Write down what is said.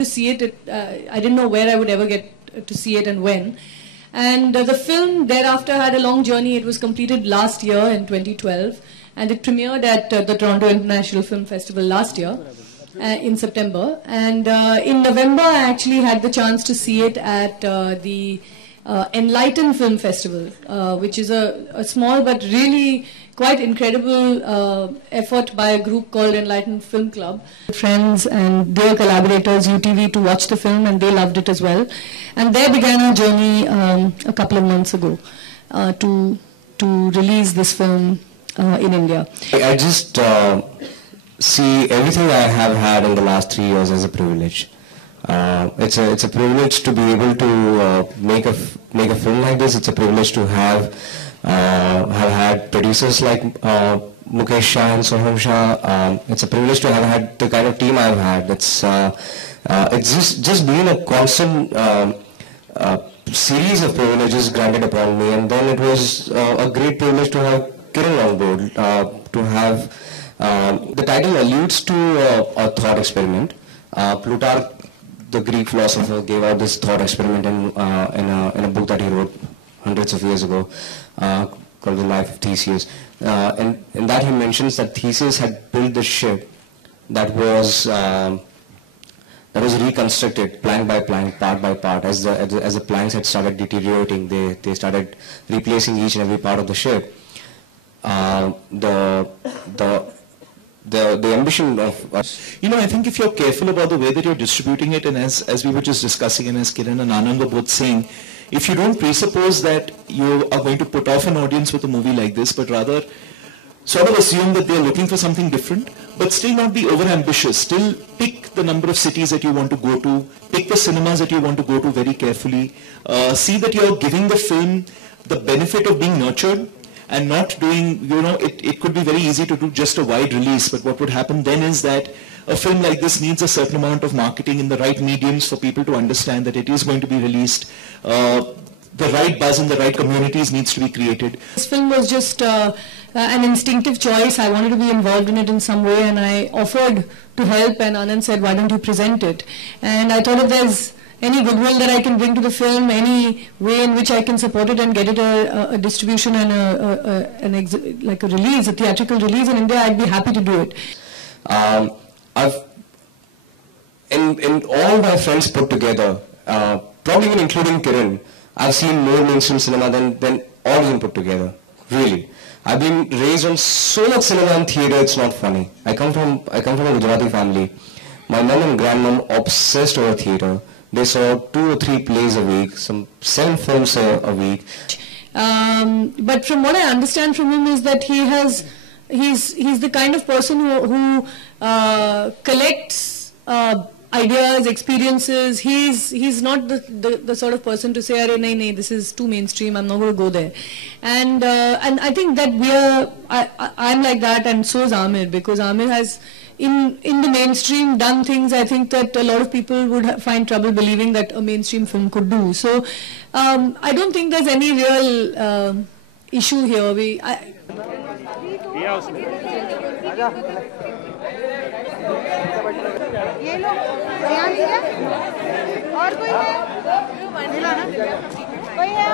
to see it. I didn't know where I would ever get to see it and when. And the film thereafter had a long journey. It was completed last year in 2012, and it premiered at the Toronto International Film Festival last year in September. And in November, I actually had the chance to see it at the Enlighten Film Festival, which is a small but really quite incredible effort by a group called Enlighten Film Club. Friends and their collaborators, UTV, to watch the film, and they loved it as well. And there began our journey a couple of months ago to release this film in India. I just see everything I have had in the last 3 years as a privilege. It's a privilege to be able to make a film like this. It's a privilege to have had producers like Mukesh Shah and Soham Shah. It's a privilege to have had the kind of team I've had. It's just been a constant series of privileges granted upon me, and then it was a great privilege to have Kiran on board. To have the title alludes to a thought experiment. Plutarch, the Greek philosopher, gave out this thought experiment in a book that he wrote hundreds of years ago, called The Life of Theseus. And in that he mentions that Theseus had built this ship that was reconstructed plank by plank, part by part. As the planks had started deteriorating, they started replacing each and every part of the ship. The ambition of I think if you're careful about the way that you're distributing it, and as we were just discussing, and as Kiran and Anand were both saying, if you don't presuppose that you are going to put off an audience with a movie like this, but rather sort of assume that they're looking for something different, but still not be over-ambitious, still pick the number of cities that you want to go to, pick the cinemas that you want to go to very carefully, see that you're giving the film the benefit of being nurtured, and not doing, it could be very easy to do just a wide release, but what would happen then is that a film like this needs a certain amount of marketing in the right mediums for people to understand that it is going to be released. The right buzz in the right communities needs to be created. This film was just an instinctive choice. I wanted to be involved in it in some way, and I offered to help, and Anand said, why don't you present it? And I thought if there's any goodwill that I can bring to the film, any way in which I can support it and get it a distribution and like a release, a theatrical release in India, I'd be happy to do it. In all my friends put together, probably even including Kiran, I've seen more mainstream cinema than all of them put together. Really, I've been raised on so much cinema and theatre. It's not funny. I come from a Gujarati family. My mom and grandmom obsessed over theatre. They saw 2 or 3 plays a week, some 7 films a week. But from what I understand from him is that he's the kind of person who collects ideas, experiences. He's not the sort of person to say, "Arey, nahi, this is too mainstream. I'm not going to go there." And I think that I'm like that, and so is Aamir, because Aamir has in the mainstream done things I think that a lot of people would find trouble believing that a mainstream film could do. So I don't think there's any real issue here. ये लो ध्यान दीजिए और कोई है कोई है